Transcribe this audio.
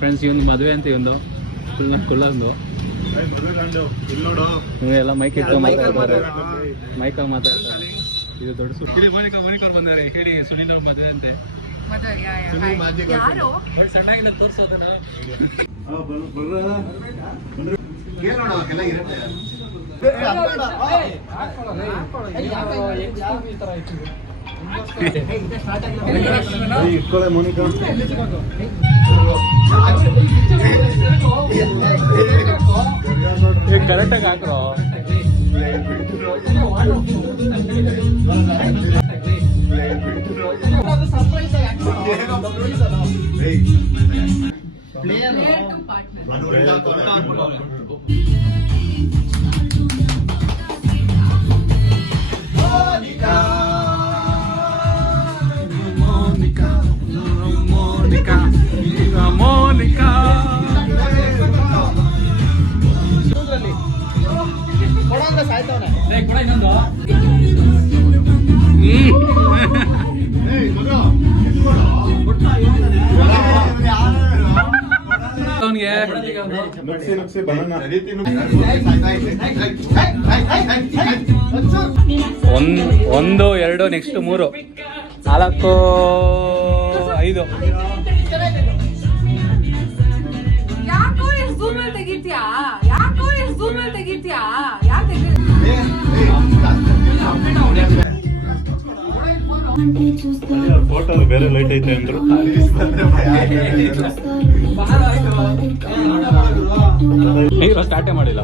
Friends ಇವನು ಮದುವೆ ಅಂತ ಒಂದು ಫುಲ್ ಕುಲ್ಲಂದು ಎಲ್ಲ ಮೈಕ್ ಮೈಕಾಗ ಮಾತಾಡ್ತಾರೆ. ಇದು ದೊಡ್ಡ ಸುದ್ದಿ. ಮೋನಿಕವ್ರು ಬಂದಾರೆ ಹೇಳಿ ಸುನೀಲ್ ಅವ್ರ ಮದುವೆ ಅಂತೆ. ಸಣ್ಣಾಗಿಂದ ತೋರ್ಸೋದನ್ನ ಕರೆಕ್ಟಾಗಿ ಹಾಕ್ರೋ. ಒಂದು ಎರಡು ನೆಕ್ಸ್ಟ್ 3 4 5 ಫೋಟೋ ಬೇರೆ ಲೈಟ್ ಐತೆ ಅಂದ್ರು. ಸ್ಟಾರ್ಟೇ ಮಾಡಿಲ್ಲ.